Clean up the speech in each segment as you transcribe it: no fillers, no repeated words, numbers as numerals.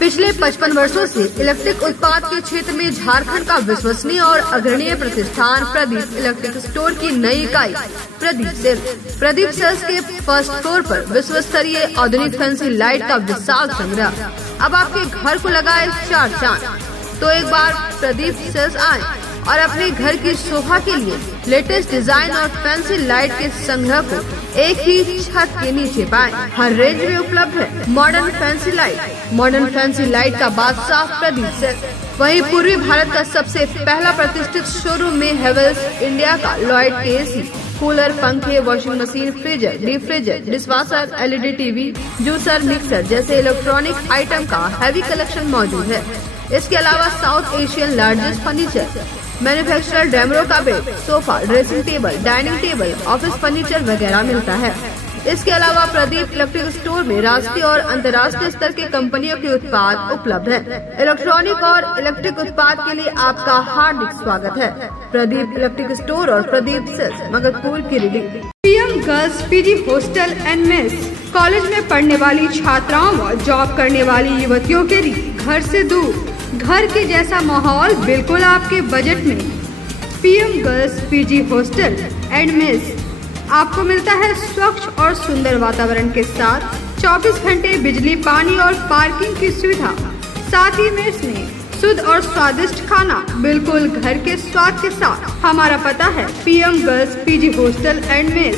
पिछले 55 वर्षों से इलेक्ट्रिक उत्पाद के क्षेत्र में झारखंड का विश्वसनीय और अग्रणीय प्रतिष्ठान प्रदीप इलेक्ट्रिक स्टोर की नई इकाई प्रदीप सेल्स के फर्स्ट फ्लोर पर विश्व स्तरीय आधुनिक फैंसी लाइट का विशाल संग्रह अब आपके घर को लगाए 4 चांद। तो एक बार प्रदीप सेल्स आए और अपने घर की शोभा के लिए लेटेस्ट डिजाइन और फैंसी लाइट के संग्रह को एक ही छत के नीचे पाएं। हर रेंज में उपलब्ध है मॉडर्न फैंसी लाइट का बादशाह प्रदीप सेल्स। वहीं पूर्वी भारत का सबसे पहला प्रतिष्ठित शोरूम में हेवेल्स इंडिया का लॉयड के एसी, कूलर, पंखे, washing machine, freezer, deep freezer, dishwasher, LED TV, juicer, mixer जैसे इलेक्ट्रॉनिक आइटम का हैवी कलेक्शन मौजूद है। इसके अलावा South Asian largest furniture manufacturer Damro का bed, sofa, dressing table, dining table, office furniture वगैरह मिलता है। इसके अलावा प्रदीप इलेक्ट्रिक स्टोर में राष्ट्रीय और अंतर्राष्ट्रीय स्तर की कंपनियों के उत्पाद उपलब्ध है। इलेक्ट्रॉनिक और इलेक्ट्रिक उत्पाद के लिए आपका हार्दिक स्वागत है। प्रदीप इलेक्ट्रिक स्टोर और Pradeep sales, Magadhpur, Giridih. PM girls PG hostel and mess college में पढ़ने वाली छात्राओं व जॉब करने वाली युवतियों के लिए घर से दूर घर के जैसा माहौल बिल्कुल आपके बजट में। PM girls PG hostel and mess आपको मिलता है स्वच्छ और सुंदर वातावरण के साथ 24 घंटे बिजली, पानी और पार्किंग की सुविधा। साथ ही मेस में शुद्ध और स्वादिष्ट खाना बिल्कुल घर के स्वाद के साथ। हमारा पता है PM girls PG hostel and mess,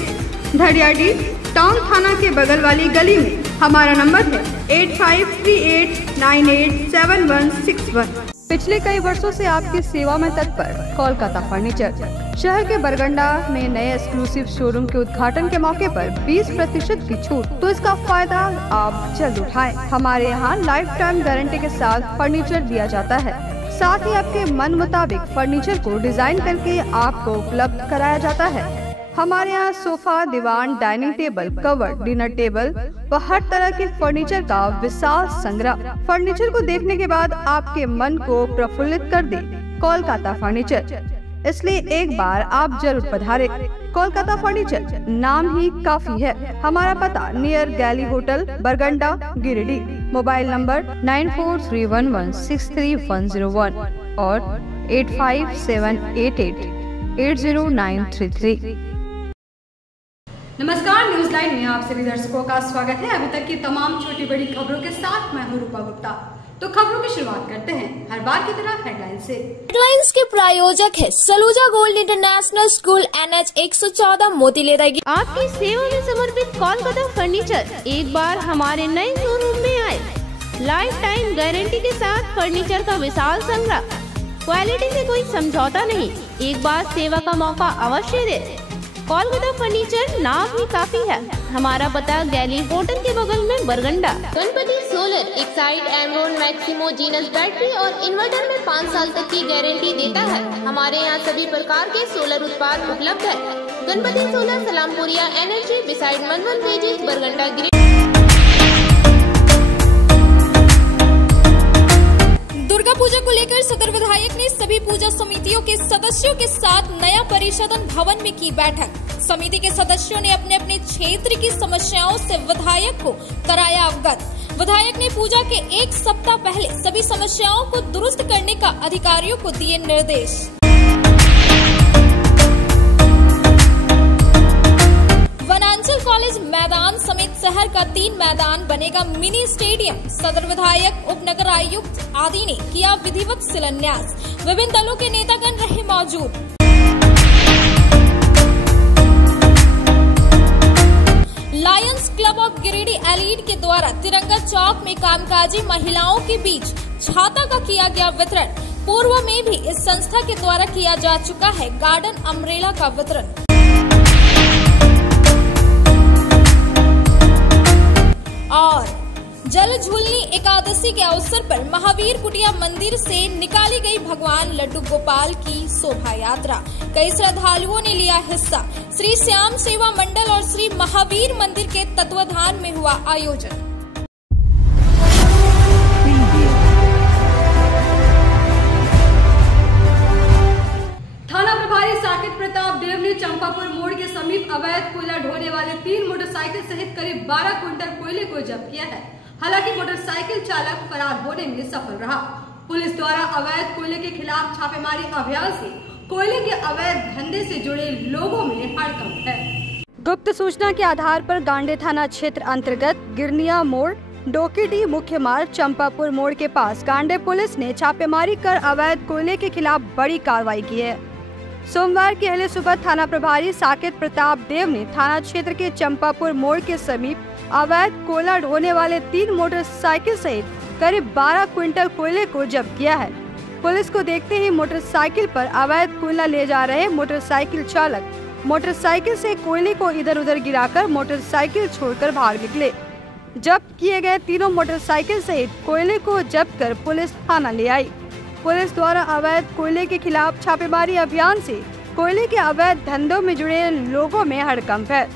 Dhadiyadi town थाना के बगल वाली गली में। हमारा नंबर है 8538987161। पिछले कई वर्षों से आपकी सेवा में तत्पर कोलकाता फर्नीचर। शहर के बरगंडा में नए एक्सक्लूसिव शोरूम के उद्घाटन के मौके पर 20% की छूट, तो इसका फायदा आप जल्द उठाएं। हमारे यहाँ लाइफ टाइम गारंटी के साथ फर्नीचर दिया जाता है। साथ ही आपके मन मुताबिक फर्नीचर को डिजाइन करके आपको उपलब्ध कराया जाता है। हमारे यहाँ सोफा, दीवान, dining table, cover, dinner table व हर तरह के फर्नीचर का विशाल संग्रह। फर्नीचर को देखने के बाद आपके मन को प्रफुल्लित कर दे कोलकाता फर्नीचर। इसलिए एक बार आप जरूर पधारें। कोलकाता फर्नीचर नाम ही काफी है। हमारा पता नियर गैली होटल, बरगंडा, गिरिडीह। मोबाइल नंबर 9431163101 और 8578880933। नमस्कार, न्यूज लाइन में आप सभी दर्शकों का स्वागत है। अभी तक की तमाम छोटी बड़ी खबरों के साथ मैं हूं रूपा गुप्ता। तो खबरों की शुरुआत करते हैं हर बार की तरह हेडलाइन से। हेडलाइंस के प्रायोजक है Saluja gold international school, NH 114, मोतीलेरा। आपकी सेवा में समर्पित कोलकाता फर्नीचर एक बार हमारे नए शोरूम में आए। लाइफ टाइम गारंटी के साथ फर्नीचर का विशाल संग्रह। क्वालिटी से कोई समझौता नहीं, एक बार सेवा का मौका अवश्य दे। कोलकाता फर्नीचर नाम ही काफी है। हमारा पता गैली होटल के बगल में, बरगंडा। गणपति सोलर एक side Amaron Maximo genus battery और इन्वर्टर में 5 साल तक की गारंटी देता है। हमारे यहाँ सभी प्रकार के सोलर उत्पाद उपलब्ध है। Ganpati solar, Salampuria energy, beside मनवन पेजेस, बरगंडा, गिरिडीह। दुर्गा पूजा को लेकर सदर विधायक ने सभी पूजा समितियों के सदस्यों के साथ नया परिषदन भवन में की बैठक। समिति के सदस्यों ने अपने अपने क्षेत्र की समस्याओं से विधायक को कराया अवगत। विधायक ने पूजा के 1 सप्ताह पहले सभी समस्याओं को दुरुस्त करने का अधिकारियों को दिए निर्देश। वनांचल कॉलेज मैदान समेत शहर का 3 मैदान बनेगा मिनी स्टेडियम। सदर विधायक, उप नगर आयुक्त आदि ने किया विधिवत शिलान्यास। विभिन्न दलों के नेतागण रहे मौजूद। Lions Club of Giridih allied के द्वारा तिरंगा चौक में कामकाजी महिलाओं के बीच छाता का किया गया वितरण। पूर्व में भी इस संस्था के द्वारा किया जा चुका है गार्डन अम्ब्रेला का वितरण। और जल झूलनी एकादशी के अवसर पर महावीर कुटिया मंदिर से निकाली गई भगवान लड्डू गोपाल की शोभा यात्रा। कई श्रद्धालुओं ने लिया हिस्सा। श्री श्याम सेवा मंडल और श्री महावीर मंदिर के तत्वाधान में हुआ आयोजन। थाना प्रभारी साकेत प्रताप देव ने चंपापुर मोड़ के समीप अवैध कोयला ढोने वाले 3 मोटरसाइकिल सहित करीब 12 क्विंटल कोयले को जब्त किया है। हालांकि मोटरसाइकिल चालक फरार होने में सफल रहा। पुलिस द्वारा अवैध कोयले के खिलाफ छापेमारी अभियान से कोयले के अवैध धंधे से जुड़े लोगों में हड़कंप है। गुप्त सूचना के आधार पर गांडे थाना क्षेत्र अंतर्गत गिरनिया मोड़, डोकीडी मुख्य मार्ग, चंपापुर मोड़ के पास गांडे पुलिस ने छापेमारी कर अवैध कोयले के खिलाफ बड़ी कार्रवाई की है। सोमवार की अहले सुबह थाना प्रभारी साकेत प्रताप देव ने थाना क्षेत्र के चंपापुर मोड़ के समीप अवैध कोयला ढोने वाले 3 मोटरसाइकिल सहित करीब 12 क्विंटल कोयले को जब्त किया है। पुलिस को देखते ही मोटरसाइकिल पर अवैध कोयला ले जा रहे मोटरसाइकिल चालक मोटरसाइकिल से कोयले को इधर उधर गिराकर मोटरसाइकिल छोड़कर भाग निकले। जब्त किए गए तीनों मोटरसाइकिल सहित कोयले को जब्त कर पुलिस थाना ले आई। पुलिस द्वारा अवैध कोयले के खिलाफ छापेमारी अभियान से कोयले के अवैध धंधों में जुड़े लोगों में हड़कंप है।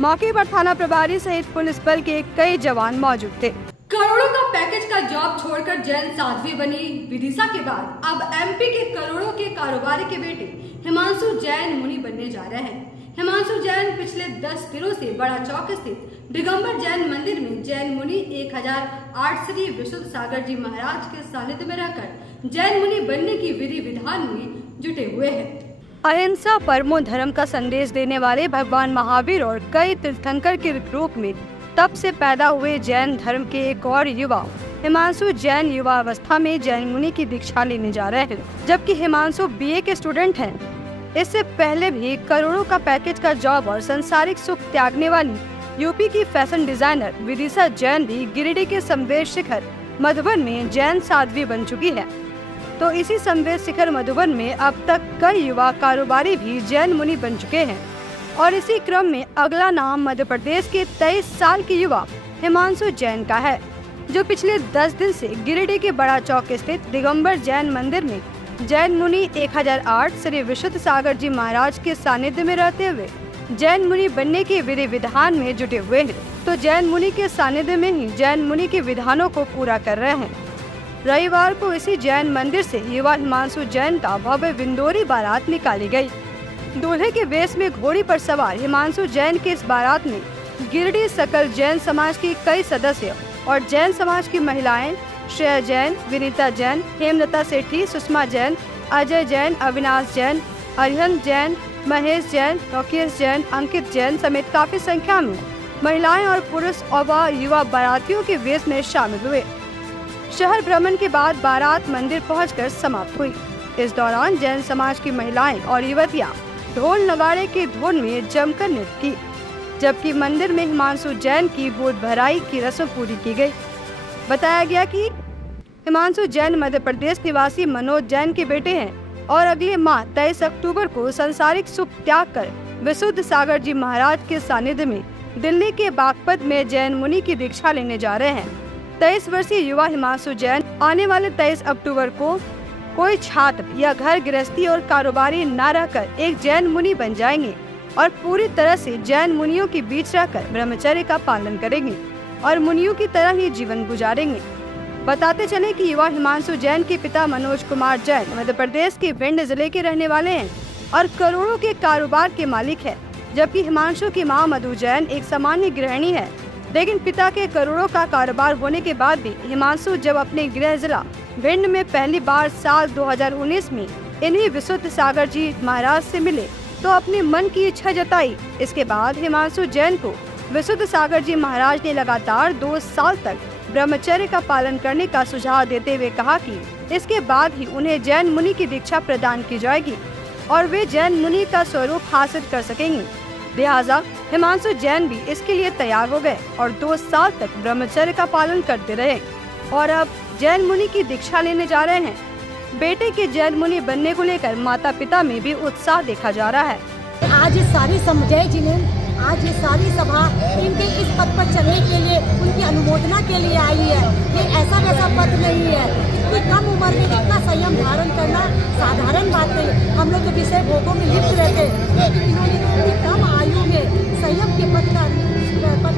मौके पर थाना प्रभारी सहित पुलिस बल के कई जवान मौजूद थे। करोड़ों का पैकेज का जॉब छोड़कर जैन साध्वी बनी विदिशा के बाद अब एमपी के करोड़ों के कारोबारी के बेटे हिमांशु जैन मुनि बनने जा रहे हैं। हिमांशु जैन पिछले 10 दिनों से बड़ा चौक स्थित दिगंबर जैन मंदिर में जैन मुनि 1008 श्री विशुद्ध सागर जी महाराज के सानिध्य में रहकर जैन मुनि बनने की विधि विधान में जुटे हुए हैं। अहिंसा परमो धर्म का संदेश देने वाले भगवान महावीर और कई तीर्थंकर के रूप में तब से पैदा हुए जैन धर्म के एक और युवा हिमांशु जैन युवा अवस्था में जैन मुनि की दीक्षा लेने जा रहे हैं, जबकि हिमांशु बीए के स्टूडेंट हैं। इससे पहले भी करोड़ों का पैकेज का जॉब और संसारिक सुख त्यागने वाली यूपी की फैशन डिजाइनर विदिशा जैन भी गिरिडीह के समवेत शिखर मधुबन में जैन साध्वी बन चुकी है। तो इसी समवेत शिखर मधुबन में अब तक कई युवा कारोबारी भी जैन मुनि बन चुके हैं और इसी क्रम में अगला नाम मध्य प्रदेश के 23 साल के युवा हिमांशु जैन का है, जो पिछले 10 दिन से गिरिडीह के बड़ा चौक स्थित दिगंबर जैन मंदिर में जैन मुनि 1008 श्री विशुद्ध सागर जी महाराज के सानिध्य में रहते हुए जैन मुनि बनने के विधि विधान में जुटे हुए हैं। तो जैन मुनि के सानिध्य में ही जैन मुनि के विधानों को पूरा कर रहे हैं। रविवार को इसी जैन मंदिर से युवा हिमांशु जैन का भव्य विंदोरी बारात निकाली गई। दूल्हे के वेश में घोड़ी पर सवार हिमांशु जैन की इस बारात में गिरिडीह सकल जैन समाज के कई सदस्य और जैन समाज की महिलाएं श्रेया जैन, विनीता जैन, हेमलता सेठी, सुषमा जैन, अजय जैन, अविनाश जैन, अरिहंत जैन, महेश जैन, लोकेश जैन, अंकित जैन समेत काफी संख्या में महिलाएं और पुरुष और युवा बारातियों के वेश में शामिल हुए। शहर भ्रमण के बाद बारात मंदिर पहुंचकर समाप्त हुई। इस दौरान जैन समाज की महिलाएं और युवतियां ढोल नगाड़े की धुन में जमकर नृत्य की, जबकि मंदिर में हिमांशु जैन की बोध भराई की रस्म पूरी की गई। बताया गया कि हिमांशु जैन मध्य प्रदेश निवासी मनोज जैन के बेटे हैं और अगले माह 23 अक्टूबर को संसारिक सुख त्याग कर विशुद्ध सागर जी महाराज के सानिध्य में दिल्ली के बागपत में जैन मुनि की दीक्षा लेने जा रहे हैं। 23 वर्षीय युवा हिमांशु जैन आने वाले 23 अक्टूबर को कोई छात्र या घर गृहस्थी और कारोबारी न रहकर एक जैन मुनि बन जाएंगे और पूरी तरह से जैन मुनियों के बीच रहकर ब्रह्मचर्य का पालन करेंगे और मुनियों की तरह ही जीवन गुजारेंगे। बताते चले कि युवा हिमांशु जैन के पिता मनोज कुमार जैन मध्य प्रदेश के भिंड जिले के रहने वाले हैं और करोड़ों के कारोबार के मालिक है, जबकि हिमांशु की मां मधु जैन एक सामान्य गृहिणी है। लेकिन पिता के करोड़ों का कारोबार होने के बाद भी हिमांशु जब अपने गृह जिला भिंड में पहली बार साल 2019 में इन्हीं विशुद्ध सागर जी महाराज से मिले तो अपने मन की इच्छा जताई। इसके बाद हिमांशु जैन को विशुद्ध सागर जी महाराज ने लगातार 2 साल तक ब्रह्मचर्य का पालन करने का सुझाव देते हुए कहा कि इसके बाद ही उन्हें जैन मुनि की दीक्षा प्रदान की जाएगी और वे जैन मुनि का स्वरूप हासिल कर सकेंगे। लिहाजा हिमांशु जैन भी इसके लिए तैयार हो गए और 2 साल तक ब्रह्मचर्य का पालन करते रहे और अब जैन मुनि की दीक्षा लेने जा रहे हैं। बेटे के जैन मुनि बनने को लेकर माता पिता में भी उत्साह देखा जा रहा है। आज ये सारी जय जिन्हें आज ये सारी सभा इनके इस पद पर चलने के लिए उनकी अनुमोदना के लिए आई है। ये ऐसा वैसा पद नहीं है। इतनी कम उम्र में इतना संयम धारण करना साधारण बात नहीं। हम लोग तो विषय भोगों में लिप्त रहते, इन्होंने इतनी कम आयु में संयम के पद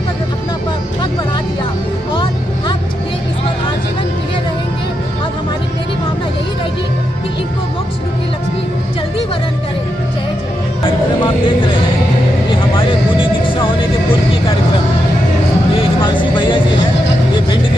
पर अपना पद बढ़ा दिया और अब ये इस पर आजीवन प्रिय रहेंगे और मेरी भावना यही रहेगी कि इनको मोक्ष रूपी लक्ष्मी जल्दी वरण करे। जय जय। कार्यक्रम आप देख रहे हैं ये हमारे मुनि दीक्षा होने के पूर्व की कार्यक्रम है। ये हिमांशु भैया जी हैं, ये भिंड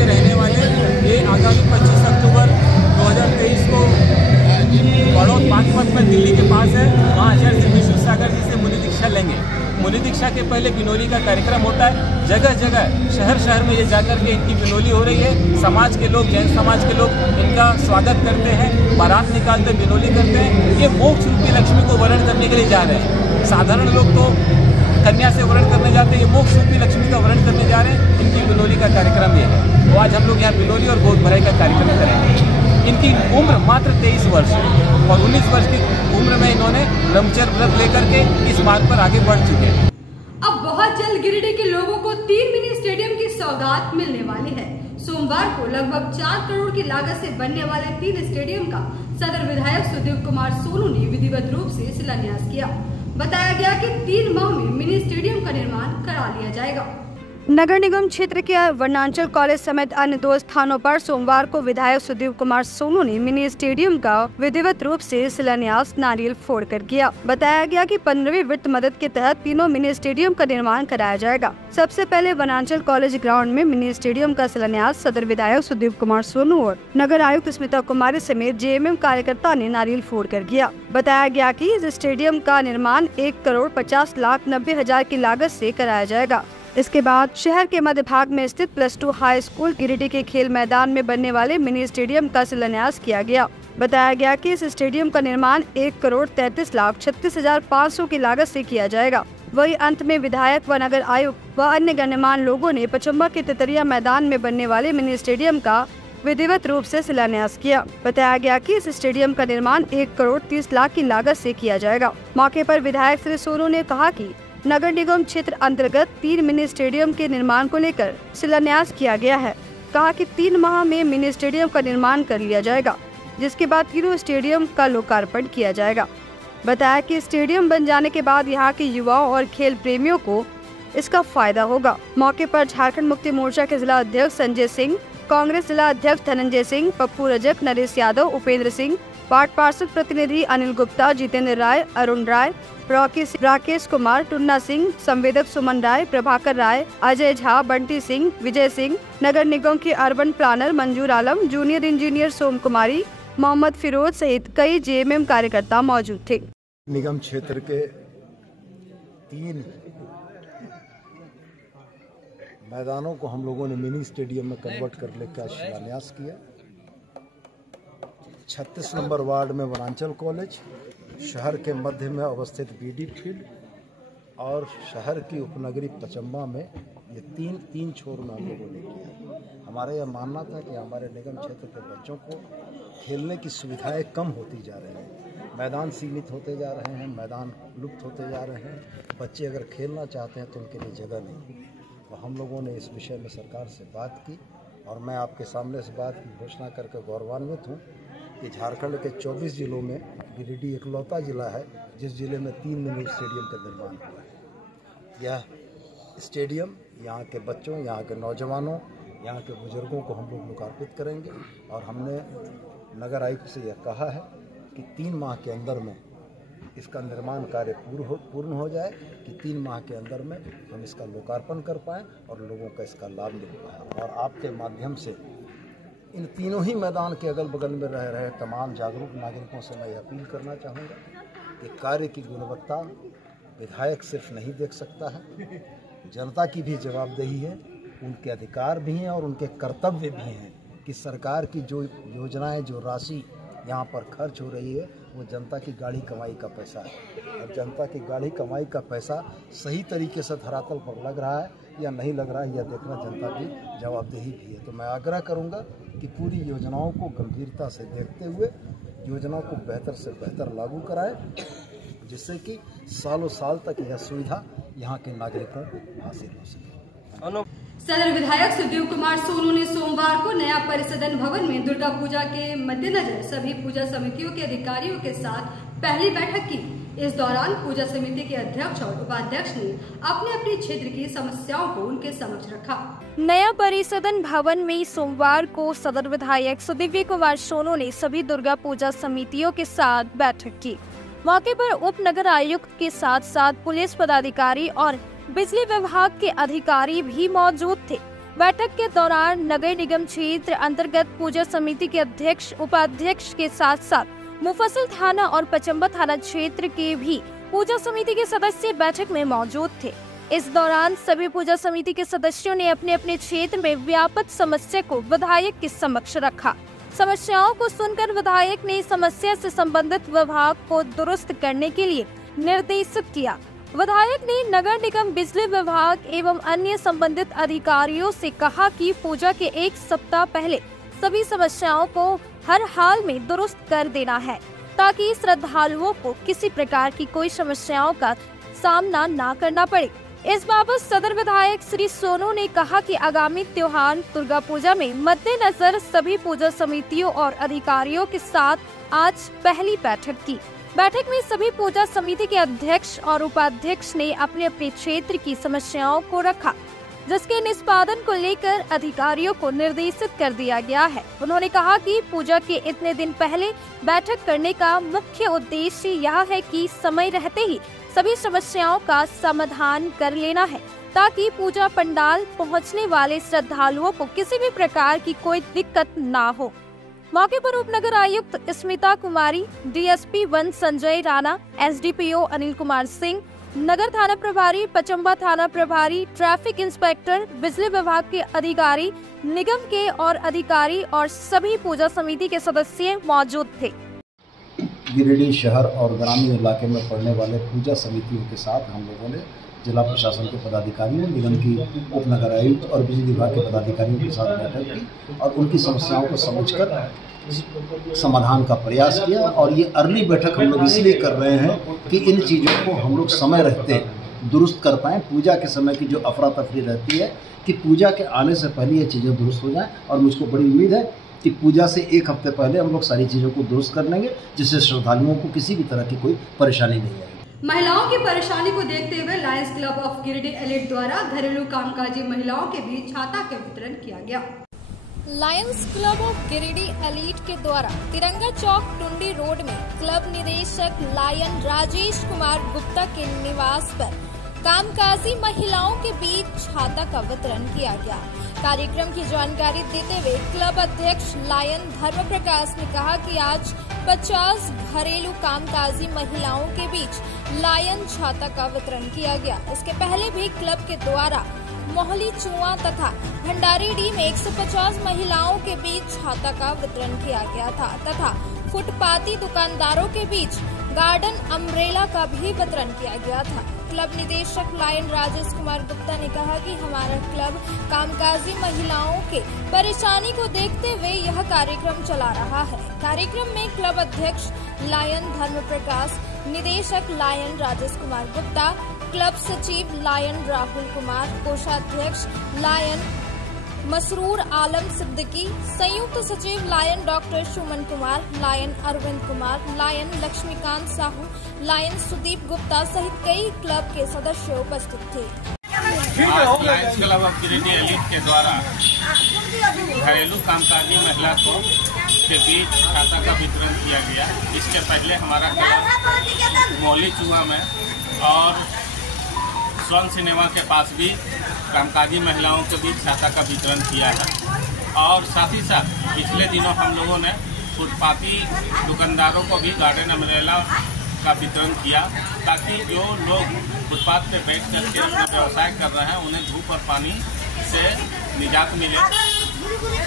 पहले बिनोली का कार्यक्रम होता है। जगह जगह शहर शहर में ये जाकर के इनकी बिनोली हो रही है। समाज के लोग, जैन समाज के लोग इनका स्वागत करते हैं, बारात निकालते, बिनोली करते हैं। ये मोक्ष रूपी लक्ष्मी को वरण करने के लिए जा रहे हैं। साधारण लोग तो कन्या से वरण करने जाते हैं, ये मोक्ष रूपी लक्ष्मी का वरण करने जा रहे हैं। इनकी बिनोली का कार्यक्रम ये है। तो आज हम लोग यहाँ बिनोली और गोद भराई का कार्यक्रम करेंगे। इनकी उम्र मात्र 23 वर्ष और 19 वर्ष की उम्र में इन्होंने ब्रह्मचर्य व्रत लेकर के इस मार्ग पर आगे बढ़ चुके हैं। अब बहुत जल्द गिरिडीह के लोगों को 3 मिनी स्टेडियम की सौगात मिलने वाली है। सोमवार को लगभग 4 करोड़ की लागत से बनने वाले 3 स्टेडियम का सदर विधायक सुदीप कुमार सोनू ने विधिवत रूप से शिलान्यास किया। बताया गया कि 3 माह में मिनी स्टेडियम का निर्माण करा लिया जाएगा। नगर निगम क्षेत्र के वनांचल कॉलेज समेत अन्य 2 स्थानों पर सोमवार को विधायक सुदीप कुमार सोनू ने मिनी स्टेडियम का विधिवत रूप से शिलान्यास नारियल फोड़कर किया। बताया गया कि 15वीं वित्त मदद के तहत तीनों मिनी स्टेडियम का निर्माण कराया जाएगा। सबसे पहले वनांचल कॉलेज ग्राउंड में मिनी स्टेडियम का शिलान्यास सदर विधायक सुदीप कुमार सोनू और नगर आयुक्त स्मिता कुमारी समेत JMM कार्यकर्ता ने नारियल फोड़कर किया। बताया गया कि इस स्टेडियम का निर्माण 1,50,90,000 की लागत से कराया जाएगा। इसके बाद शहर के मध्य भाग में स्थित +2 हाई स्कूल गिरिडीह के खेल मैदान में बनने वाले मिनी स्टेडियम का शिलान्यास किया गया। बताया गया कि इस स्टेडियम का निर्माण 1,33,36,500 की लागत से किया जाएगा। वही अंत में विधायक व नगर आयुक्त व अन्य गणमान्य लोगों ने पचम्बा के तितरिया मैदान में बनने वाले मिनी स्टेडियम का विधिवत रूप से शिलान्यास किया। बताया गया कि इस स्टेडियम का निर्माण 1,30,00,000 की लागत से किया जाएगा। मौके पर विधायक श्री सोनू ने कहा कि नगर निगम क्षेत्र अंतर्गत 3 मिनी स्टेडियम के निर्माण को लेकर शिलान्यास किया गया है। कहा कि 3 माह में मिनी स्टेडियम का निर्माण कर लिया जाएगा, जिसके बाद तीनों स्टेडियम का लोकार्पण किया जाएगा। बताया कि स्टेडियम बन जाने के बाद यहाँ के युवाओं और खेल प्रेमियों को इसका फायदा होगा। मौके पर झारखंड मुक्ति मोर्चा के जिला अध्यक्ष संजय सिंह, कांग्रेस जिला अध्यक्ष धनंजय सिंह, पप्पू रजक, नरेश यादव, उपेंद्र सिंह, वार्ड पार्षद प्रतिनिधि अनिल गुप्ता, जितेंद्र राय, अरुण राय, राकेश कुमार, टुन्ना सिंह, संवेदक सुमन राय, प्रभाकर राय, अजय झा, बंटी सिंह, विजय सिंह, नगर निगम के अर्बन प्लानर मंजूर आलम, जूनियर इंजीनियर सोम कुमारी, मोहम्मद फिरोज सहित कई JMM कार्यकर्ता मौजूद थे। निगम क्षेत्र के 3 मैदानों को हम लोगों ने मिनी स्टेडियम में कन्वर्ट करने का शिलान्यास किया। 36 नंबर वार्ड में वनांचल कॉलेज, शहर के मध्य में अवस्थित BD फील्ड और शहर की उपनगरी पचम्बा में ये तीन छोर में हम लोगों ने किया। हमारा यह मानना था कि हमारे निगम क्षेत्र के बच्चों को खेलने की सुविधाएं कम होती जा रही हैं, मैदान सीमित होते जा रहे हैं, मैदान लुप्त होते जा रहे हैं। बच्चे अगर खेलना चाहते हैं तो उनके लिए जगह नहीं। तो हम लोगों ने इस विषय में सरकार से बात की और मैं आपके सामने इस बात की घोषणा करके गौरवान्वित हूँ कि झारखंड के 24 जिलों में गिरिडीह इकलौता जिला है जिस जिले में 3 मिनी स्टेडियम का निर्माण हुआ है। यह स्टेडियम यहाँ के बच्चों, यहाँ के नौजवानों, यहाँ के बुजुर्गों को हम लोग लोकार्पित करेंगे और हमने नगर आयुक्त से यह कहा है कि 3 माह के अंदर में इसका निर्माण कार्य पूर्ण हो जाए, कि 3 माह के अंदर में हम इसका लोकार्पण कर पाएँ और लोगों का इसका लाभ मिल पाए। और आपके माध्यम से इन तीनों ही मैदान के अगल बगल में रह रहे तमाम जागरूक नागरिकों से मैं अपील करना चाहूँगा कि कार्य की गुणवत्ता विधायक सिर्फ नहीं देख सकता है, जनता की भी जवाबदेही है, उनके अधिकार भी हैं और उनके कर्तव्य भी हैं कि सरकार की जो योजनाएं, जो राशि यहाँ पर खर्च हो रही है वो जनता की गाढ़ी कमाई का पैसा है और जनता की गाढ़ी कमाई का पैसा सही तरीके से धरातल पर लग रहा है या नहीं लग रहा है, यह देखना जनता की जवाबदेही भी है। तो मैं आग्रह करूँगा कि पूरी योजनाओं को गंभीरता से देखते हुए योजनाओं को बेहतर से बेहतर लागू कराएं, जिससे कि सालों साल तक यह सुविधा यहाँ के नागरिकों को हासिल हो सके। सदर विधायक सुदीप कुमार सोनू ने सोमवार को नया परिसदन भवन में दुर्गा पूजा के मद्देनजर सभी पूजा समितियों के अधिकारियों के साथ पहली बैठक की। इस दौरान पूजा समिति के अध्यक्ष और उपाध्यक्ष ने अपने अपने क्षेत्र की समस्याओं को उनके समक्ष रखा। नया परिसदन भवन में सोमवार को सदर विधायक सुदीप कुमार सोनू ने सभी दुर्गा पूजा समितियों के साथ बैठक की। मौके पर उप नगर आयुक्त के साथ साथ पुलिस पदाधिकारी और बिजली विभाग के अधिकारी भी मौजूद थे। बैठक के दौरान नगर निगम क्षेत्र अंतर्गत पूजा समिति के अध्यक्ष, उपाध्यक्ष के साथ साथ मुफस्सिल थाना और पचम्बा थाना क्षेत्र के भी पूजा समिति के सदस्य बैठक में मौजूद थे। इस दौरान सभी पूजा समिति के सदस्यों ने अपने अपने क्षेत्र में व्यापक समस्या को विधायक के समक्ष रखा। समस्याओं को सुनकर विधायक ने समस्या से संबंधित विभाग को दुरुस्त करने के लिए निर्देशित किया। विधायक ने नगर निगम, बिजली विभाग एवं अन्य संबंधित अधिकारियों से कहा कि पूजा के एक सप्ताह पहले सभी समस्याओं को हर हाल में दुरुस्त कर देना है, ताकि श्रद्धालुओं को किसी प्रकार की कोई समस्याओं का सामना न करना पड़े। इस बाबत सदर विधायक श्री सोनू ने कहा कि आगामी त्योहार दुर्गा पूजा में मद्देनजर सभी पूजा समितियों और अधिकारियों के साथ आज पहली बैठक की। बैठक में सभी पूजा समिति के अध्यक्ष और उपाध्यक्ष ने अपने अपने क्षेत्र की समस्याओं को रखा, जिसके निष्पादन को लेकर अधिकारियों को निर्देशित कर दिया गया है। उन्होंने कहा कि पूजा के इतने दिन पहले बैठक करने का मुख्य उद्देश्य यह है कि समय रहते ही सभी समस्याओं का समाधान कर लेना है, ताकि पूजा पंडाल पहुंचने वाले श्रद्धालुओं को किसी भी प्रकार की कोई दिक्कत ना हो। मौके पर उपनगर आयुक्त स्मिता कुमारी, डीएसपी 1 संजय राणा, एसडीपीओ अनिल कुमार सिंह, नगर थाना प्रभारी, पचम्बा थाना प्रभारी, ट्रैफिक इंस्पेक्टर, बिजली विभाग के अधिकारी, निगम के और अधिकारी और सभी पूजा समिति के सदस्य मौजूद थे। गिरिडीह शहर और ग्रामीण इलाके में पड़ने वाले पूजा समितियों के साथ हम लोगों ने जिला प्रशासन के पदाधिकारियों, निगम की उपनगर आयुक्त और बिजली विभाग के पदाधिकारियों के साथ बैठक की और उनकी समस्याओं को समझकर समाधान का प्रयास किया। और ये अर्ली बैठक हम लोग इसलिए कर रहे हैं कि इन चीज़ों को हम लोग समय रहते दुरुस्त कर पाएँ। पूजा के समय की जो अफरा तफरी रहती है कि पूजा के आने से पहले ये चीज़ें दुरुस्त हो जाएँ, और मुझको बड़ी उम्मीद है कि पूजा से एक हफ्ते पहले हम लोग सारी चीज़ों को दुरुस्त कर लेंगे, जिससे श्रद्धालुओं को किसी भी तरह की कोई परेशानी नहीं आएगी। महिलाओं की परेशानी को देखते हुए Lions Club of Giridih elite द्वारा घरेलू कामकाजी महिलाओं के बीच छाता का वितरण किया गया। Lions Club of Giridih elite के द्वारा तिरंगा चौक टुंडी रोड में क्लब निदेशक लायन राजेश कुमार गुप्ता के निवास पर कामकाजी महिलाओं के बीच छाता का वितरण किया गया। कार्यक्रम की जानकारी देते हुए क्लब अध्यक्ष लायन धर्म प्रकाश ने कहा कि आज 50 घरेलू कामकाजी महिलाओं के बीच लायन छाता का वितरण किया गया। इसके पहले भी क्लब के द्वारा मोहली चुआ तथा भंडारीडीह में 150 महिलाओं के बीच छाता का वितरण किया गया था तथा फुटपाती दुकानदारों के बीच गार्डन अम्ब्रेला का भी वितरण किया गया था। क्लब निदेशक लायन राजेश कुमार गुप्ता ने कहा कि हमारा क्लब कामकाजी महिलाओं के परेशानी को देखते हुए यह कार्यक्रम चला रहा है। कार्यक्रम में क्लब अध्यक्ष लायन धर्म प्रकाश, निदेशक लायन राजेश कुमार गुप्ता, क्लब सचिव लायन राहुल कुमार, कोषाध्यक्ष लायन मसरूर आलम सिद्दीकी, संयुक्त सचिव Lion doctor Suman Kumar, Lion Arvind Kumar, Lion Laxmikant Sahu, Lion Sudeep Gupta सहित कई क्लब के सदस्य उपस्थित थे। आज Lions Club of Giridih elite के द्वारा घरेलू कामकाजी महिला को के बीच छाता का वितरण किया गया। इसके पहले हमारा क्लब मोहली चुआ में और स्वर्ण सिनेमा के पास भी कामकाजी महिलाओं के बीच छाता का वितरण किया है। और साथ ही साथ पिछले दिनों हम लोगों ने फुटपाती दुकानदारों को भी गार्डन अम्ब्रेला का वितरण किया, ताकि जो लोग फुटपाथ पे बैठ करके अपना व्यवसाय कर रहे हैं उन्हें धूप और पानी से निजात मिले।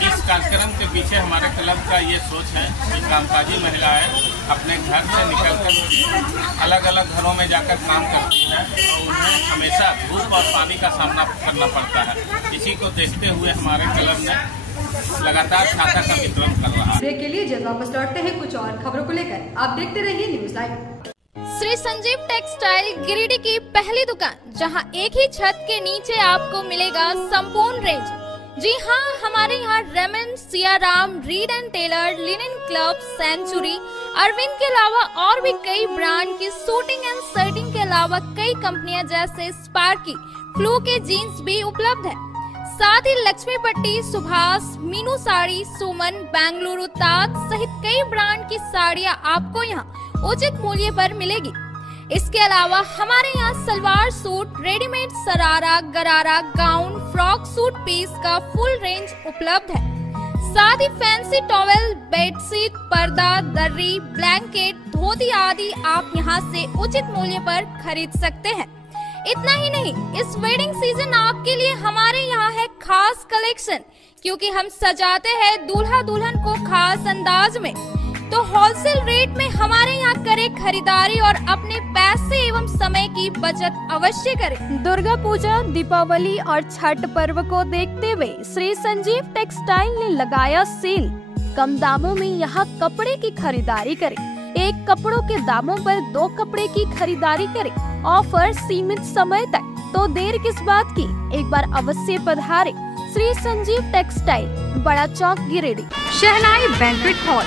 इस कार्यक्रम के पीछे हमारे क्लब का ये सोच है कि कामकाजी महिलाएं अपने घर से निकलकर अलग अलग घरों में जाकर काम करती हैं और उन्हें हमेशा धूप और पानी का सामना करना पड़ता है। इसी को देखते हुए हमारे क्लब ने लगातार छाता का वितरण कर रहा है। ब्रेक के लिए जल्द वापस लौटते हैं कुछ और खबरों को लेकर। आप देखते रहिए news live. Shri Sanjeev textile Giridih की पहली दुकान, जहां एक ही छत के नीचे आपको मिलेगा संपूर्ण रेंज। जी हाँ, हमारे यहाँ Raymond, Siyaram, Reid and Taylor, Linen Club, Century, Arvind के अलावा और भी कई ब्रांड की सूटिंग एंड शर्टिंग के अलावा कई कंपनियां जैसे स्पार्की, फ्लू के जीन्स भी उपलब्ध है। साथ ही लक्ष्मी पट्टी, सुभाष, मीनू साड़ी, सुमन, बेंगलुरु ताज सहित कई ब्रांड की साड़ियाँ आपको यहाँ उचित मूल्य पर मिलेगी। इसके अलावा हमारे यहाँ सलवार सूट, रेडीमेड सरारा, गरारा, गाउन, फ्रॉक सूट पीस का फुल रेंज उपलब्ध है। साथ ही फैंसी टॉवेल, बेडशीट, पर्दा, दर्री, ब्लैंकेट, धोती आदि आप यहाँ से उचित मूल्य पर खरीद सकते हैं। इतना ही नहीं, इस वेडिंग सीजन आपके लिए हमारे यहाँ है खास कलेक्शन, क्योंकि हम सजाते हैं दूल्हा दुल्हन को खास अंदाज में। तो होलसेल रेट में हमारे यहाँ करें खरीदारी और अपने पैसे एवं समय की बचत अवश्य करें। दुर्गा पूजा, दीपावली और छठ पर्व को देखते हुए श्री संजीव टेक्सटाइल ने लगाया सेल। कम दामों में यहाँ कपड़े की खरीदारी करें। एक कपड़ों के दामों पर 2 कपड़े की खरीदारी करें। ऑफर सीमित समय तक, तो देर किस बात की, एक बार अवश्य पधारें। श्री संजीव टेक्सटाइल, बड़ा चौक, गिरिडीह। शहनाई बैंक्वेट हॉल,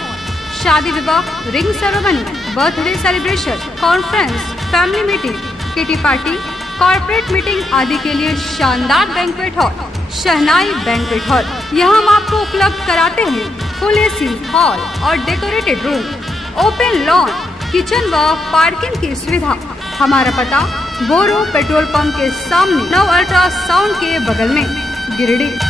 शादी विवाह, ring ceremony, birthday celebration, conference, family meeting, kitty party, corporate meeting आदि के लिए शानदार बैंक्वेट हॉल शहनाई बैंक्वेट हॉल। यहाँ हम आपको उपलब्ध कराते हैं फुल एसी हॉल और decorated room, open lawn, kitchen व पार्किंग की सुविधा। हमारा पता बोरो पेट्रोल पंप के सामने, नव अल्ट्रासाउंड के बगल में, गिरिडीह।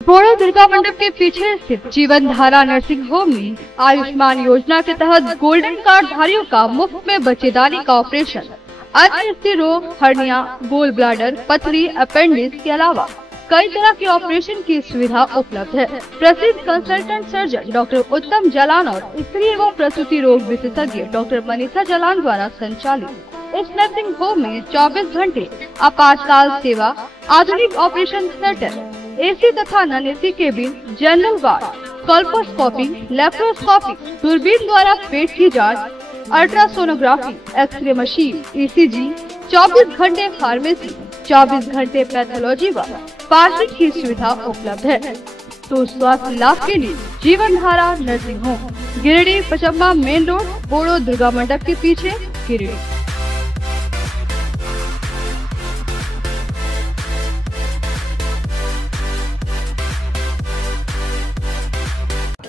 बोरो दुर्गा मंडप के पीछे स्थित जीवन धारा नर्सिंग होम में आयुष्मान योजना के तहत गोल्डन कार्ड धारियों का मुफ्त में बच्चेदानी का ऑपरेशन, अन्य स्त्री रोग, हर्निया, गोल ब्लाडर, पथरी, अपेंडिक्स के अलावा कई तरह के ऑपरेशन की सुविधा उपलब्ध है। प्रसिद्ध कंसल्टेंट सर्जन डॉक्टर उत्तम जलान और स्त्री एवं प्रसूति रोग विशेषज्ञ डॉक्टर मनीषा जलान द्वारा संचालित इस नर्सिंग होम में 24 घंटे आपातकाल सेवा, आधुनिक ऑपरेशन थिएटर, एसी तथा non AC cabin, general ward, colposcopy, laparoscopy, दूरबीन द्वारा पेट की जांच, अल्ट्रासोनोग्राफी, एक्सरे मशीन, ईसीजी, 24 घंटे फार्मेसी, 24 घंटे पैथोलॉजी व पार्किंग की सुविधा उपलब्ध है। तो स्वास्थ्य लाभ के लिए Jeevan Dhara nursing home, Giridih, Pachamma main road, बोरो दुर्गा मंडप के पीछे, Giridih.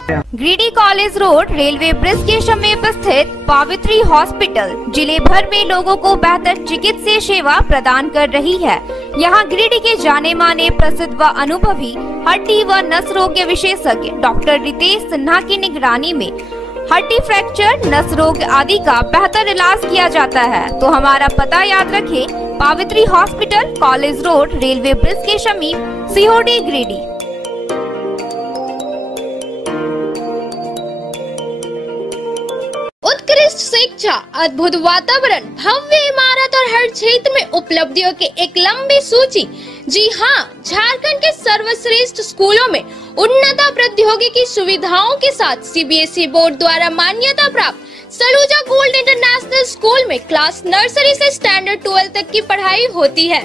Giridih college road, railway bridge के समीप स्थित पावित्री हॉस्पिटल जिले भर में लोगों को बेहतर चिकित्सीय सेवा प्रदान कर रही है। यहाँ गिरिडीह के जाने माने, प्रसिद्ध व अनुभवी हड्डी व नस रोग के विशेषज्ञ डॉक्टर रितेश सिन्हा की निगरानी में हड्डी फ्रैक्चर, नस रोग आदि का बेहतर इलाज किया जाता है। तो हमारा पता याद रखें, Pavitri hospital, college road, railway bridge के समीप, सीओडी, गिरिडीह। उत्कृष्ट शिक्षा, अद्भुत वातावरण, भव्य इमारत और हर क्षेत्र में उपलब्धियों की एक लंबी सूची। जी हाँ, झारखंड के सर्वश्रेष्ठ स्कूलों में उन्नत प्रौद्योगिकी सुविधाओं के साथ सीबीएसई बोर्ड द्वारा मान्यता प्राप्त सलूजा गोल्ड इंटरनेशनल स्कूल में क्लास नर्सरी से स्टैंडर्ड 12 तक की पढ़ाई होती है।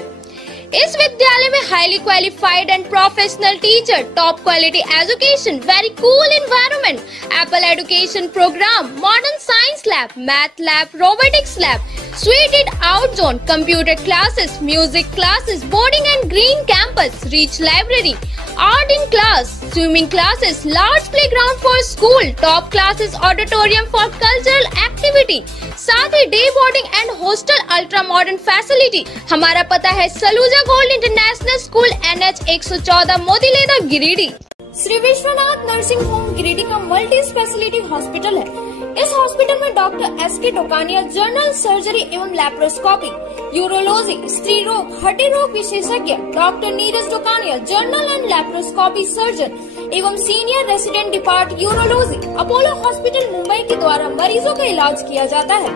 इस विद्यालय में highly qualified and professional teacher, top quality education, very cool environment, Apple education program, modern science lab, math lab, robotics lab, suited out zone, computer classes, music classes, boarding and green campus, rich library, art in class, swimming classes, large playground for school, top classes, auditorium for cultural activity, साथ ही day boarding and hostel, ultra modern facility. हमारा पता है Saluja gold international school, NH 114, Motileda, Giridih. Shri Vishwanath nursing home Giridih का multi speciality hospital है। इस hospital में doctor SK Tokania general surgery एवं लैप्रोस्कोपी, यूरोलॉजी, स्त्री रोग, हड्डी रोग विशेषज्ञ, doctor Neeraj Tokania general and laparoscopy surgeon एवं senior resident depart urology, Apollo hospital Mumbai के द्वारा मरीजों का इलाज किया जाता है।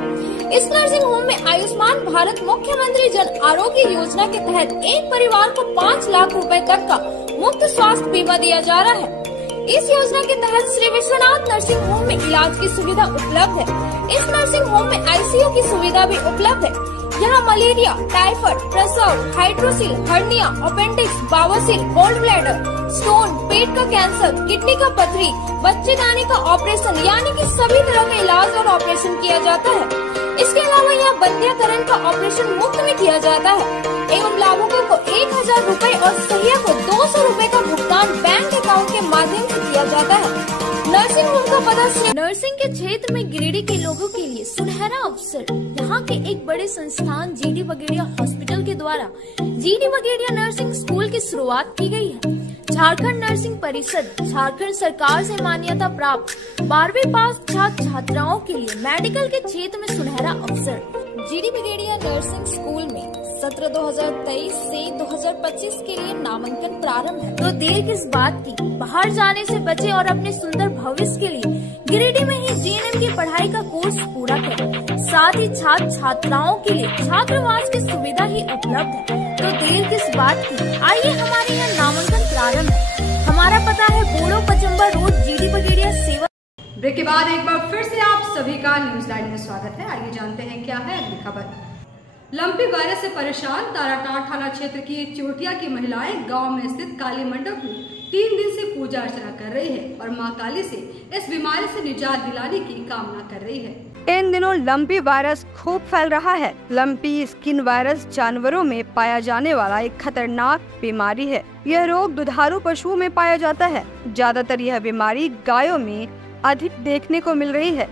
इस नर्सिंग होम में आयुष्मान भारत मुख्यमंत्री जन आरोग्य योजना के तहत एक परिवार को 5 लाख रुपए तक का मुफ्त स्वास्थ्य बीमा दिया जा रहा है। इस योजना के तहत श्री विश्वनाथ नर्सिंग होम में इलाज की सुविधा उपलब्ध है। इस नर्सिंग होम में ICU की सुविधा भी उपलब्ध है। यहाँ मलेरिया, टाइफाइड, प्रसव, हाइड्रोसिल, हर्निया, अपेंडिक्स, बावासीर, गोल्ड ब्लैडर, स्टोन, पेट का कैंसर, किडनी का पथरी, बच्चेदानी का ऑपरेशन यानी कि सभी तरह का इलाज और ऑपरेशन किया जाता है। इसके अलावा यहाँ बंध्याकरण का ऑपरेशन मुफ्त में किया जाता है एवं लाभुकों को 1000 रूपए और सहिया को 200 रूपए का भुगतान बैंक अकाउंट के माध्यम से किया जाता है। नर्सिंग होम का पता नर्सिंग के क्षेत्र में गिरिडीह के लोगों के लिए सुनहरा अवसर। यहाँ के एक बड़े संस्थान GD बगेड़िया हॉस्पिटल के द्वारा GD बगेड़िया नर्सिंग स्कूल की शुरुआत की गई है। झारखंड नर्सिंग परिषद झारखंड सरकार से मान्यता प्राप्त 12वीं पास छात्र छात्राओं के लिए मेडिकल के क्षेत्र में सुनहरा अवसर। GD बगेड़िया नर्सिंग स्कूल में सत्र 2023 से 2025 के लिए नामांकन प्रारंभ है, तो देर किस बात की, बाहर जाने से बचे और अपने सुंदर भविष्य के लिए गिरिडीह में ही GNM की पढ़ाई का कोर्स पूरा करें। साथ ही छात्र छात्राओं के लिए छात्रावास की सुविधा ही उपलब्ध है, तो देर किस बात की, आइए हमारे यहाँ नामांकन प्रारंभ है। हमारा पता है बोड़ो पचम्बा रोड, GD बगेड़िया सेवा। ब्रेक के बाद एक बार फिर से आप सभी का न्यूज लाइन में स्वागत है। आइए जानते हैं क्या है अगली खबर। लंपी वायरस से परेशान ताराटांड़ थाना क्षेत्र की चोटिया की महिलाएं गांव में स्थित काली मंडप में 3 दिन से पूजा अर्चना कर रही है और मां काली से इस बीमारी से निजात दिलाने की कामना कर रही है। इन दिनों लंपी वायरस खूब फैल रहा है। लंपी स्किन वायरस जानवरों में पाया जाने वाला एक खतरनाक बीमारी है। यह रोग दुधारू पशुओं में पाया जाता है। ज्यादातर यह बीमारी गायों में अधिक देखने को मिल रही है।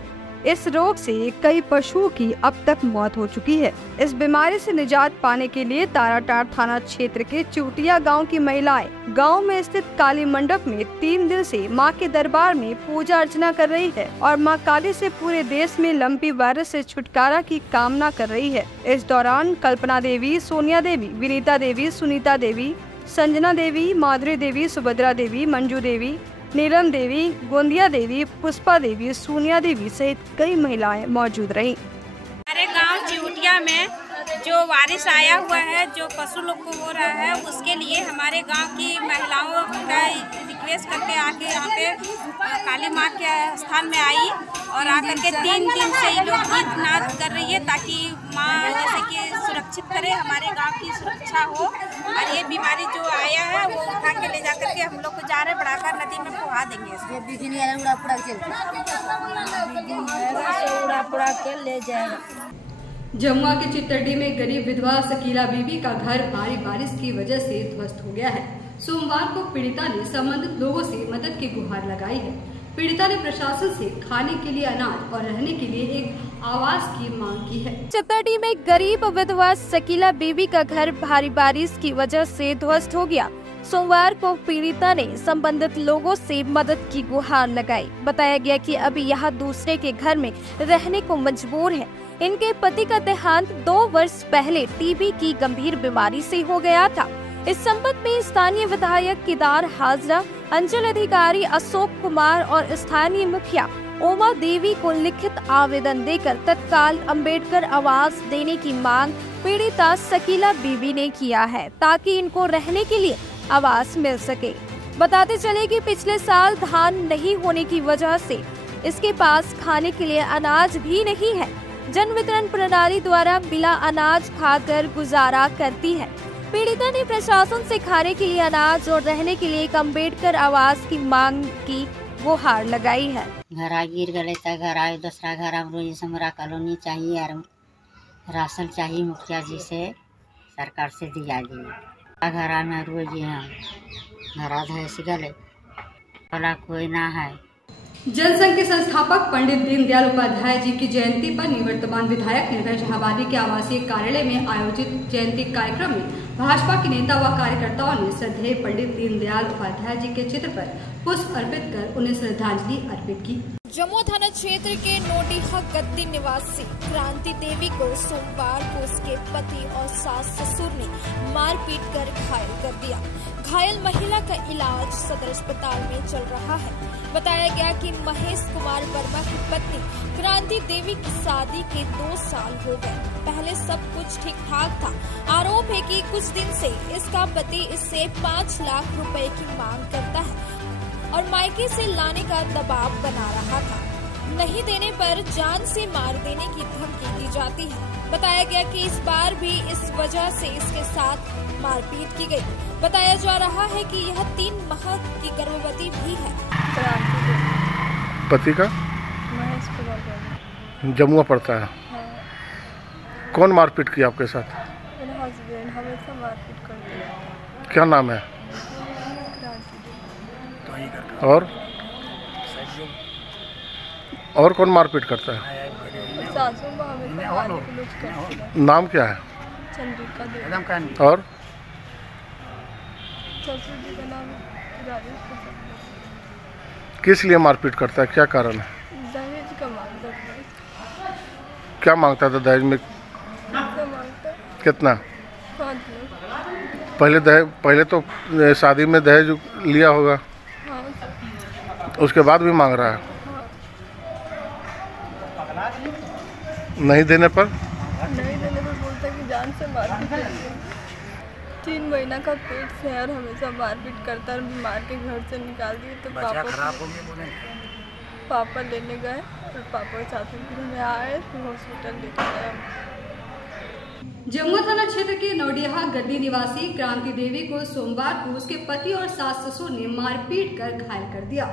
इस रोग से कई पशुओं की अब तक मौत हो चुकी है। इस बीमारी से निजात पाने के लिए ताराटांड़ थाना क्षेत्र के चोटिया गांव की महिलाएं गांव में स्थित काली मंडप में 3 दिन से मां के दरबार में पूजा अर्चना कर रही है और मां काली से पूरे देश में लंपी वायरस से छुटकारा की कामना कर रही है। इस दौरान कल्पना देवी, सोनिया देवी, विनीता देवी, सुनीता देवी, संजना देवी, माधुरी देवी, सुभद्रा देवी, मंजू देवी, नीलम देवी, गोंदिया देवी, पुष्पा देवी, सोनिया देवी सहित कई महिलाएं मौजूद रहीं। हमारे गांव चिउटिया में जो वायरस आया हुआ है, जो पशु लोग को हो रहा है, उसके लिए हमारे गांव की महिलाओं का रिक्वेस्ट करके आके यहाँ पे काली माँ के स्थान में आई और आकर के 3 दिन से ये लोग गीत नाच कर रही है ताकि माँ जैसे कि सुरक्षित करे, हमारे गांव की सुरक्षा हो और ये बीमारी जो आया है वो उठा के ले जा करके हम लोग को जा रहे बढ़ाकर नदी में पुहा देंगे। उड़ा के ले जाए। जमुआ के चित्तरडी में गरीब विधवा शकीला बीबी का घर भारी बारिश की वजह से ध्वस्त हो गया है। सोमवार को पीड़िता ने संबंधित लोगों से मदद की गुहार लगाई है। पीड़िता ने प्रशासन से खाने के लिए अनाज और रहने के लिए एक आवास की मांग की है। चित्तरडी में गरीब विधवा शकीला बीबी का घर भारी बारिश की वजह से ध्वस्त हो गया। सोमवार को पीड़िता ने संबंधित लोगों से मदद की गुहार लगाई। बताया गया कि अभी यह दूसरे के घर में रहने को मजबूर है। इनके पति का देहांत 2 वर्ष पहले टीबी की गंभीर बीमारी से हो गया था। इस संबंध में स्थानीय विधायक केदार हाजरा, अंचल अधिकारी अशोक कुमार और स्थानीय मुखिया ओमा देवी को लिखित आवेदन देकर तत्काल अंबेडकर आवास देने की मांग पीड़िता शकीला बीबी ने किया है ताकि इनको रहने के लिए आवास मिल सके। बताते चले कि पिछले साल धान नहीं होने की वजह से इसके पास खाने के लिए अनाज भी नहीं है। जन वितरण प्रणाली द्वारा बिना अनाज खाकर गुजारा करती है। पीड़िता ने प्रशासन से खाने के लिए अनाज और रहने के लिए एक अम्बेडकर आवास की मांग की गुहार लगाई है। घर गिर गए तो घर आए, दूसरा घर हमरो जैसे हमारा कॉलोनी चाहिए और राशन चाहिए, मुखिया जी से सरकार से दिया गया। घर में रोज घर धस गए, भला कोई ना है। जनसंघ के संस्थापक पंडित दीनदयाल उपाध्याय जी की जयंती पर निवर्तमान विधायक निर्भय शाहाबादी के आवासीय कार्यालय में आयोजित जयंती कार्यक्रम में भाजपा के नेता व कार्यकर्ताओं ने श्रद्धेय पंडित दीनदयाल उपाध्याय जी के चित्र पर पुष्प अर्पित कर उन्हें श्रद्धांजलि अर्पित की। जमुआ थाना क्षेत्र के नोडीहा गद्दी निवासी क्रांति देवी को सोमवार को उसके पति और सास ससुर ने मारपीट कर घायल कर दिया। घायल महिला का इलाज सदर अस्पताल में चल रहा है। बताया गया कि महेश कुमार वर्मा की पत्नी क्रांति देवी की शादी के 2 साल हो गए। पहले सब कुछ ठीक ठाक था। आरोप है कि कुछ दिन से इसका पति इससे 5 लाख रुपए की मांग करता है और मायके से लाने का दबाव बना रहा था। नहीं देने पर जान से मार देने की धमकी दी जाती है। बताया गया कि इस बार भी इस वजह से इसके साथ मारपीट की गई। बताया जा रहा है कि यह 3 माह की गर्भवती भी है। पति का जमुआ पड़ता है। कौन मारपीट किया आपके साथ? मेरा हस्बैंड हमेशा मारपीट करते हैं। क्या नाम है? और कौन मारपीट करता है? सासू माँ हमेशा गाली-गलौज करती है। नाम क्या है? चंद्रिका देवी। और ससुर जी का नाम राजेश प्रसाद। किस लिए मारपीट करता है, क्या कारण है? दहेज का मांगता है। क्या मांगता था दहेज में? कितना? 5 लाख। पहले तो शादी में दहेज लिया होगा। हाँ। उसके बाद भी मांग रहा है। हाँ। नहीं देने पर बोलता कि जान से मारपीट करती है। 3 महीना का पेट से और हमेशा मारपीट करता है। मार के घर से निकाल दिए तो पापा लेने गए और पापा साथ में आए फिर हॉस्पिटल लेके गए। जमुआ थाना क्षेत्र के नौडिया गड्डी निवासी क्रांति देवी को सोमवार को उसके पति और सास ससुर ने मारपीट कर घायल कर दिया।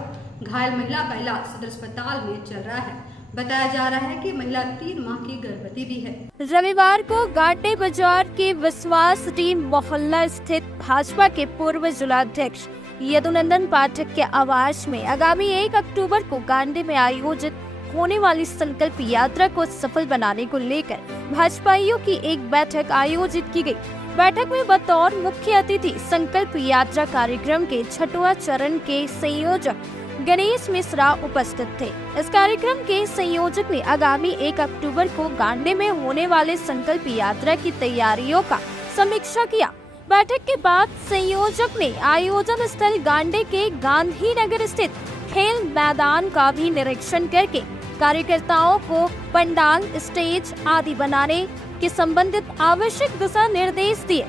घायल महिला का इलाज सदर अस्पताल में चल रहा है। बताया जा रहा है कि महिला 3 माह की गर्भवती भी है। रविवार को गांडे बाजार के विश्वास टीम मोहल्ला स्थित भाजपा के पूर्व जिलाध्यक्ष यदुनंदन पाठक के आवास में आगामी 1 अक्टूबर को गांडे में आयोजित होने वाली संकल्प यात्रा को सफल बनाने को लेकर भाजपाइयों की एक बैठक आयोजित की गई। बैठक में बतौर मुख्य अतिथि संकल्प यात्रा कार्यक्रम के 6वां चरण के संयोजक गणेश मिश्रा उपस्थित थे। इस कार्यक्रम के संयोजक ने आगामी 1 अक्टूबर को गांडे में होने वाले संकल्प यात्रा की तैयारियों का समीक्षा किया। बैठक के बाद संयोजक ने आयोजन स्थल गांडे के गांधी नगर स्थित खेल मैदान का भी निरीक्षण करके कार्यकर्ताओं को पंडाल, स्टेज आदि बनाने के संबंधित आवश्यक दिशा निर्देश दिए।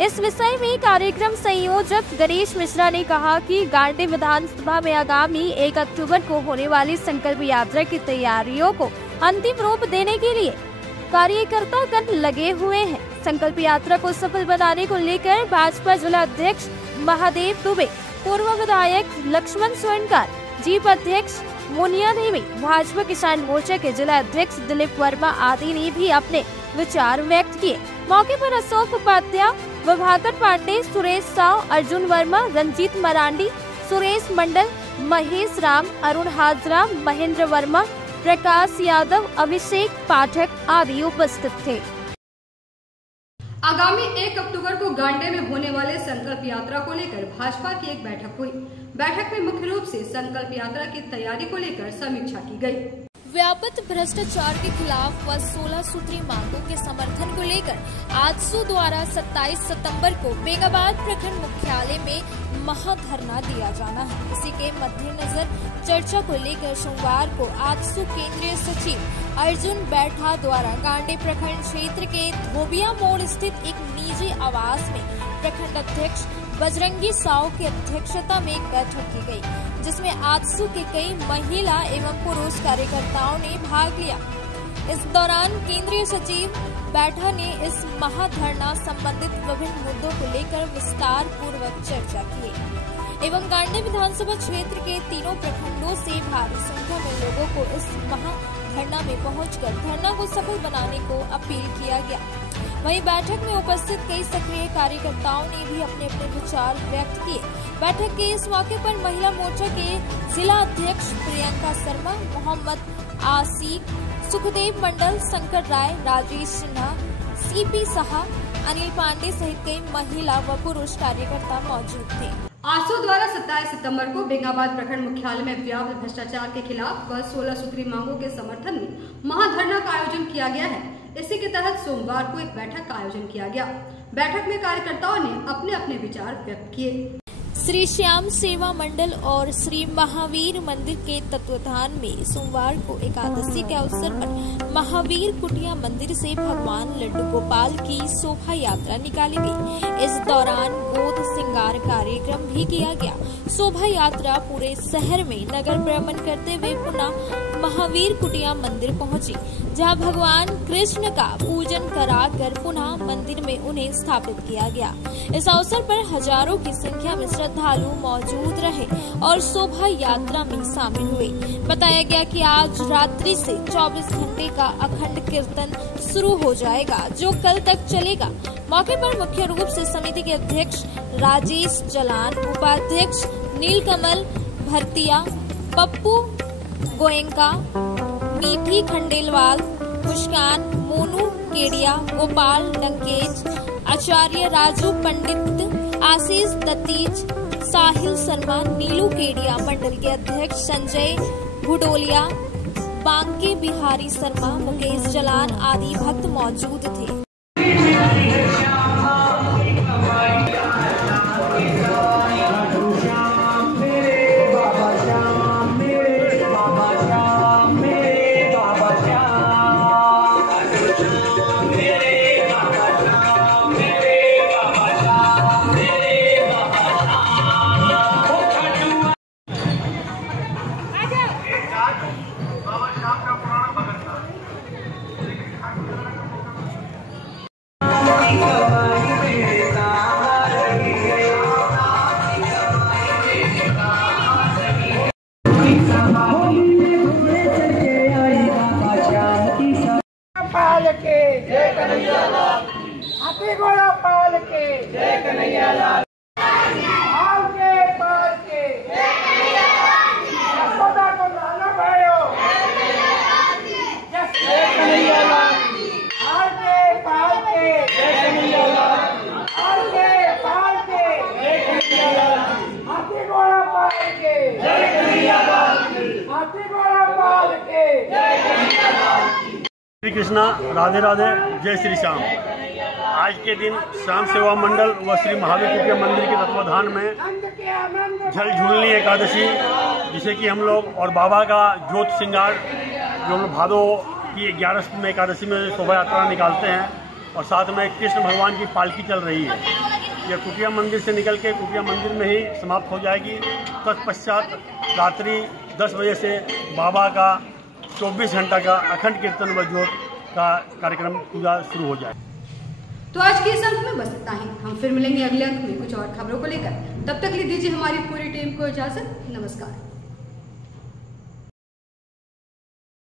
इस विषय में कार्यक्रम संयोजक गणेश मिश्रा ने कहा कि गांडे विधानसभा में आगामी 1 अक्टूबर को होने वाली संकल्प यात्रा की तैयारियों को अंतिम रूप देने के लिए कार्यकर्ता गण लगे हुए हैं। संकल्प यात्रा को सफल बनाने को लेकर भाजपा जिला अध्यक्ष महादेव दुबे, पूर्व विधायक लक्ष्मण स्वर्णकार, जीप अध्यक्ष मुनिया देवी, भाजपा किसान मोर्चा के जिला अध्यक्ष दिलीप वर्मा आदि ने भी अपने विचार व्यक्त किए। मौके पर अशोक उपाध्याय, विभाकर पांडे, सुरेश साव, अर्जुन वर्मा, रंजीत मरांडी, सुरेश मंडल, महेश राम, अरुण हाजरा, महेंद्र वर्मा, प्रकाश यादव, अभिषेक पाठक आदि उपस्थित थे। आगामी 1 अक्टूबर को गांडे में होने वाले संकल्प यात्रा को लेकर भाजपा की एक बैठक हुई। बैठक में मुख्य रूप से संकल्प यात्रा की तैयारी को लेकर समीक्षा की गई। व्यापक भ्रष्टाचार के खिलाफ व 16 सूत्री मांगों के समर्थन को लेकर आजसू द्वारा 27 सितंबर को बेगाबाद प्रखंड मुख्यालय में महाधरना दिया जाना है। इसी के मद्देनजर चर्चा को लेकर सोमवार को आजसू केंद्रीय सचिव अर्जुन बैठा द्वारा गांडे प्रखंड क्षेत्र के धोबिया मोड़ स्थित एक निजी आवास में प्रखंड अध्यक्ष बजरंगी साव की अध्यक्षता में एक बैठक की गई, जिसमें आजसू के कई महिला एवं पुरुष कार्यकर्ताओं ने भाग लिया। इस दौरान केंद्रीय सचिव बैठा ने इस महाधरना संबंधित विभिन्न मुद्दों को लेकर विस्तार पूर्वक चर्चा की एवं गांडे विधानसभा क्षेत्र के तीनों प्रखंडों से भारी संख्या में लोगों को इस महाधरना में पहुंचकर धरना को सफल बनाने को अपील किया गया। वहीं बैठक में उपस्थित कई सक्रिय कार्यकर्ताओं ने भी अपने अपने विचार व्यक्त किए। बैठक के इस मौके पर महिला मोर्चा के जिला अध्यक्ष प्रियंका शर्मा, मोहम्मद आसिक, सुखदेव मंडल, शंकर राय, राजेश सिन्हा, सीपी साहा, अनिल पांडे सहित कई महिला व पुरुष कार्यकर्ता मौजूद थे। आजसू द्वारा 27 सितंबर को बेगाबाद प्रखंड मुख्यालय में व्यापक भ्रष्टाचार के खिलाफ व 16 सूत्री मांगों के समर्थन में महाधरना का आयोजन किया गया है। इसी के तहत सोमवार को एक बैठक का आयोजन किया गया। बैठक में कार्यकर्ताओं ने अपने अपने विचार व्यक्त किए। श्री श्याम सेवा मंडल और श्री महावीर मंदिर के तत्वाधान में सोमवार को एकादशी के अवसर पर महावीर कुटिया मंदिर से भगवान लड्डू गोपाल की शोभा यात्रा निकाली गई। इस दौरान गोद श्रृंगार कार्यक्रम भी किया गया। शोभा यात्रा पूरे शहर में नगर भ्रमण करते हुए पुनः महावीर कुटिया मंदिर पहुंची, जहां भगवान कृष्ण का पूजन कराकर पुनः मंदिर में उन्हें स्थापित किया गया। इस अवसर पर हजारों की संख्या में श्रद्धालु मौजूद रहे और शोभा यात्रा में शामिल हुए। बताया गया कि आज रात्रि से 24 घंटे का अखंड कीर्तन शुरू हो जाएगा, जो कल तक चलेगा। मौके पर मुख्य रूप से समिति के अध्यक्ष राजेश जलान, उपाध्यक्ष नीलकमल भरतिया, पप्पू गोयंका, मीठी खंडेलवाल, मुस्कान, मोनू केडिया, गोपाल डंकेज, आचार्य राजू पंडित, आशीष दत्तीज, साहिल शर्मा, नीलू केडिया, मंडल के अध्यक्ष संजय भुडोलिया, बांके बिहारी शर्मा, मुकेश जलान आदि भक्त मौजूद थे। हाथी घोड़ा पाल के जय कन्हैया लाल, आल के पाल के जय कन्हैया लाल, यशोदा को लालो भयो जय कन्हैया लाल, आल के पाल के जय कन्हैया लाल, आल के पाल के जय कन्हैया लाल, हाथी घोड़ा पाल के जय कन्हैया लाल, हाथी घोड़ा पाल के जय कन्हैया लाल। श्री कृष्णा, राधे राधे, जय श्री श्याम। आज के दिन श्याम सेवा मंडल व श्री महावीर कुटिया मंदिर के तत्वाधान में जल झूलनी एकादशी, जिसे कि हम लोग और बाबा का ज्योत श्रृंगार जो हम लोग भादो की 11 में एकादशी में शोभा यात्रा निकालते हैं, और साथ में कृष्ण भगवान की पालकी चल रही है। यह कुटिया मंदिर से निकल के कुटिया मंदिर में ही समाप्त हो जाएगी। तत्पश्चात रात्रि 10 बजे से बाबा का 24 घंटा का अखंड कीर्तन व ज्योत का कार्यक्रम पूजा शुरू हो जाए। तो आज के इस अंक में बस इतना ही। हम फिर मिलेंगे अगले अंक में कुछ और खबरों को लेकर। तब तक ले दीजिए हमारी पूरी टीम को इजाजत। नमस्कार।